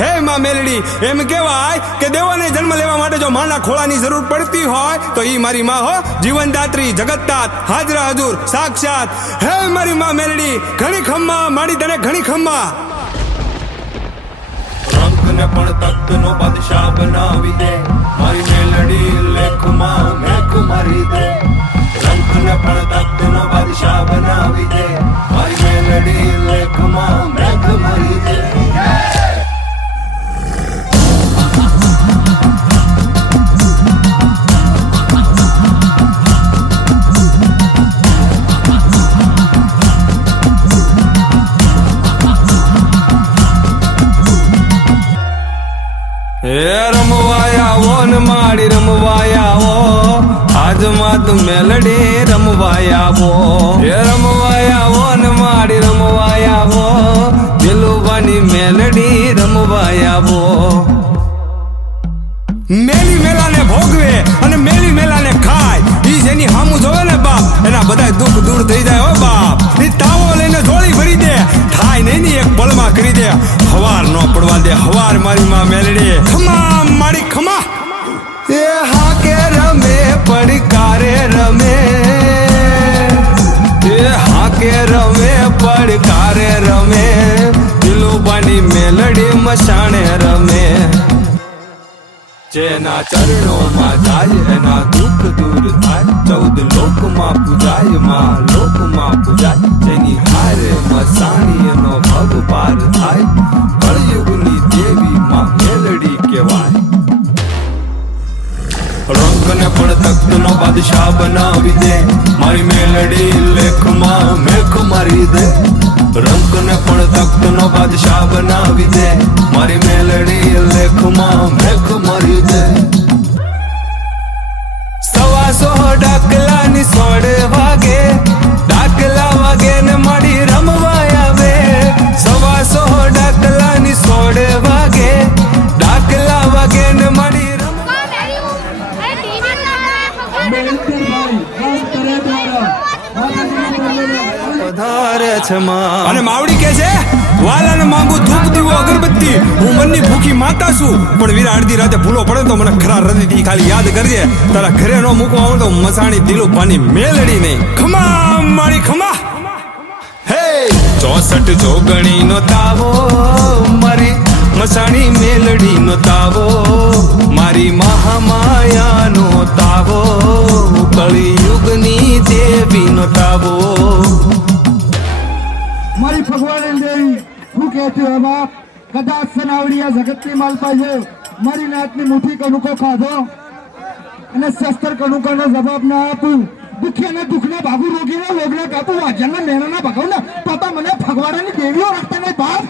હે માં મેલડી, એમ કહેવાય કે દેવોને જન્મ લેવા માટે જો માના ખોળાની જરૂર પડતી હોય તો ઈ મારી માં હો, જીવનદાત્રી, જગતદાત, હાજરા હજુર, સાક્ષાત. હે મારી માં મેલડી, ઘણી ખમ્મા માડી તને ઘણી ખમ્મા. રંગને પણ તખ્તનો બાદશાહ બનાવી દે, મારી મેલડી લેખમાં મેખ મારી દે. રંગને પણ તખ્તનો બાદશાહ બનાવી દે, મારી મેલડી લેખમાં મેખ મારી દે. હે રમવાયા ઓ ને માડી રમવાયા ઓ, આજ માત મેલડી રમવાયા ઓ. હે રમવાયા ઓ ને માડી રમવાયા ઓ, દિલુબાની મેલડી રમવાયા ઓ. મેલી મેલાને ભોગવે અને મેલી મેલાને ખાય, ઈ જેની હામું જોવે ને બાપ, એના બધા દુઃખ દૂર થઈ જાય હો બાપ. ઈ તાવો લઈને ઝોળી ભરી દે, થાય નહીં ની એક પળમાં કરી દે, હવાર નો પડવા દે હવાર મારી માં મેલડી. ખમા મારી ખમા. એ હા કે રમે પડકારે રમે, એ હા કે રમે પડકારે રમે, દિલુબાની મેલડી મસાણે રમે. જેના ચરણોમાં જાય એના દુઃખ દૂર થાય, 14 લોકમાં પૂજાય માં લોકમાં પૂજાય, જેની હારે મસાણી એનો ભગ પાર થાય, કળયુગની દેવી માં મેલડી કહેવાય. રંગને પણ તખ્તનો બાદશાહ બનાવી દે, મારી મેલડી લેખમાં મેખ મારી દે. રંગને પણ તખ્તનો બાદશાહ બનાવી દે, મારી મેલડી લેખમાં મેખ મારી દે. 125 ડાકલાની 16 વાગે, ડાકલા વાગે ને માડી રમવા આવે. 125 ડાકલાની 16 વાગે, ડાકલા વાગે ને માડી વધારે છે માં. અને માવડી કે છે, વાલાને માંગુ ધૂપ દીવો અગરબત્તી, હું મનની ભૂખી માતા છું, પણ વીરા અડધી રાતે ભૂલો પડે તો મને ખરા હૃદયથી ખાલી યાદ કરજે. તારા ઘરે નો મૂકવા આવું તો મસાણી દિલુબાની મેલડી નહીં. ખમા મારી ખમા. હે 64 જોગણી નો તાવો, મારી મસાણી મેલડી નો તાવો, મારી મહામાયા નો તાવો, કળિયુગની દેવી નો તાવો. મારી ભગવાન દેવી હું કહેતી હે બાપ, કદાચ સનાવડિયા જગતની માલપા છે, મારી નાતની મુઠ્ઠી કણુકો ખાધો અને શસ્ત્ર કણુકોનો જવાબ ના આપું, દુખ્યાના દુઃખના ભાગુ રોગીના રોગના કાપુ, વાજ્યાના મેણાના ભગાવના પાપા મને ભગવાડાની દેવીઓ રાખતા નહીં બાપ.